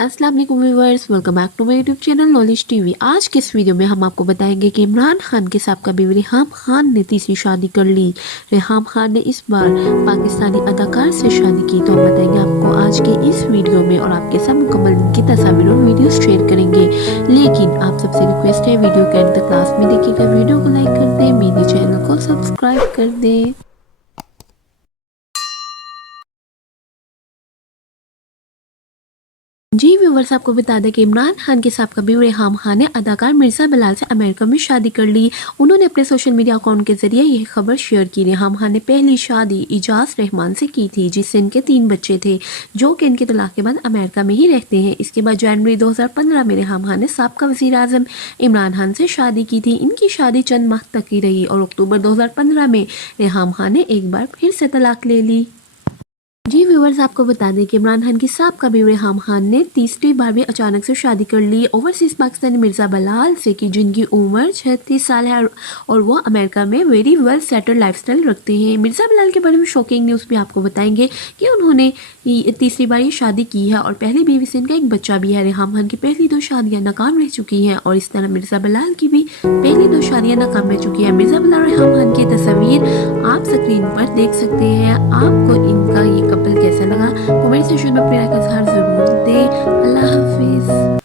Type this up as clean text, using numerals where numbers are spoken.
अस्सलाम वालेकुम viewers, welcome back to my YouTube channel knowledge TV. आज के इस वीडियो में हम आपको बताएंगे कि इमरान खान के साबका बीवी रेहाम खान ने तीसरी शादी कर ली। रेहाम खान ने इस बार पाकिस्तानी अदाकार से शादी की, तो हम बताएंगे आपको आज के इस वीडियो में और आपके साथ मुकम्मल की तस्वीर और वीडियो शेयर करेंगे। लेकिन आप सबसे रिक्वेस्ट है, वीडियो के एंड तक क्लास में देखिएगा, वीडियो को लाइक कर दें, मेरे चैनल को सब्सक्राइब कर दें। जी व्यूवर्स, आपको बता दें कि इमरान खान के साबका बीवी रेहाम खान ने अदाकार मिर्ज़ा बिलाल से अमेरिका में शादी कर ली। उन्होंने अपने सोशल मीडिया अकाउंट के जरिए यह खबर शेयर की। रेहाम खान ने पहली शादी इजाज़ रहमान से की थी, जिससे इनके 3 बच्चे थे, जो कि इनके तलाक के बाद अमेरिका में ही रहते हैं। इसके बाद जनवरी 2015 में रेहाम खान ने साबका वज़ीर आज़म इमरान खान से शादी की थी। इनकी शादी चंद माह तक ही रही और अक्टूबर 2015 में रेहाम खान ने एक बार फिर से तलाक ले ली। जी व्यूवर्स, आपको बता दें कि इमरान खान की साबका बीवी रेहाम खान ने तीसरी बार भी अचानक से शादी कर ली ओवरसीज़ पाकिस्तानी मिर्ज़ा बिलाल से, कि जिनकी उम्र 36 साल है और वो अमेरिका में वेरी वेल सेटल्ड लाइफस्टाइल रखते हैं। मिर्ज़ा बिलाल के बारे में शॉकिंग न्यूज़ भी आपको बताएंगे कि उन्होंने तीसरी बार ये शादी की है और पहली बीवी से इनका एक बच्चा भी है। रेहाम खान की पहली 2 शादियाँ नाकाम रह चुकी हैं और इस तरह मिर्ज़ा बिलाल की भी पहली 2 शादियाँ नाकाम रह चुकी हैं। मिर्ज़ा बिलाल रेहाम खान की तस्वीर आप स्क्रीन पर देख सकते हैं। आपको इनका ये कपल कैसा लगा, कमेंट सेक्शन में अपनी राय का इज़हार ज़रूर दें। अल्लाह हाफिज़।